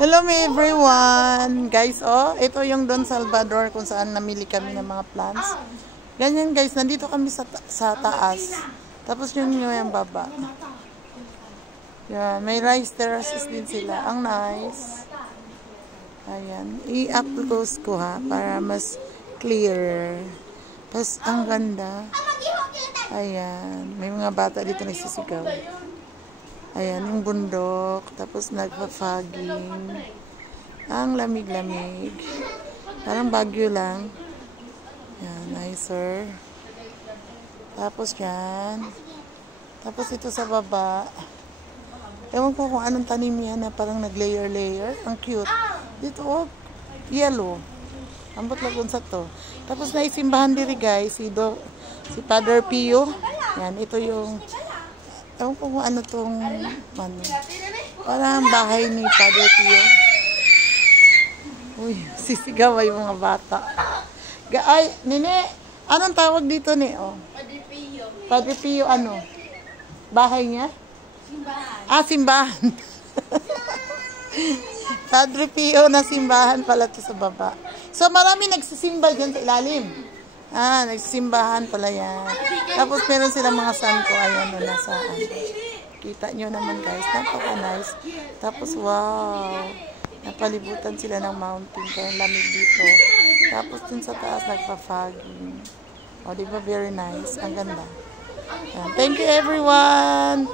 Hello everyone! Guys, oh, ito yung Don Salvador kung saan namili kami ng mga plants. Ganyan guys, nandito kami sa taas. Tapos yun yung baba. Yan, may rice terraces din sila. Ang nice. Ayan, i-up close ko ha, para mas clear. Tapos ang ganda. Ayan, may mga bata dito nagsisigaw. Ayan, yung bundok. Tapos nagpa-fogging. Ang lamig-lamig. Parang Baguio lang. Ayan, nicer. Tapos yan. Tapos ito sa baba. Ewan ko kung anong tanim yan na parang nag-layer-layer. Ang cute. Dito, oh, yellow. Ambot lagun sa to. Tapos naisimbahan diri guys. Si Father Pio. Yan, ito yung... Ewan ko kung ano tong parang bahay ni Father Pio. Uy, sisigaway yung mga bata. Ay, Nene, anong tawag dito ni? Oh. Padre Pio. Padre Pio ano? Bahay niya? Simbahan. Ah, simbahan. Padre Pio na simbahan pala to sa baba. So, marami nagsisimba dyan sa ilalim. Ah, nagsimbahan pala yan. Tapos meron silang mga santo. Ayan na nasaan. Kita nyo naman guys. Napaka-nice. Tapos wow. Napalibutan sila ng mountain. Kaya lamig dito. Tapos dun sa taas nagpa-fogging. O, diba very nice? Ang ganda. Ayan. Thank you everyone.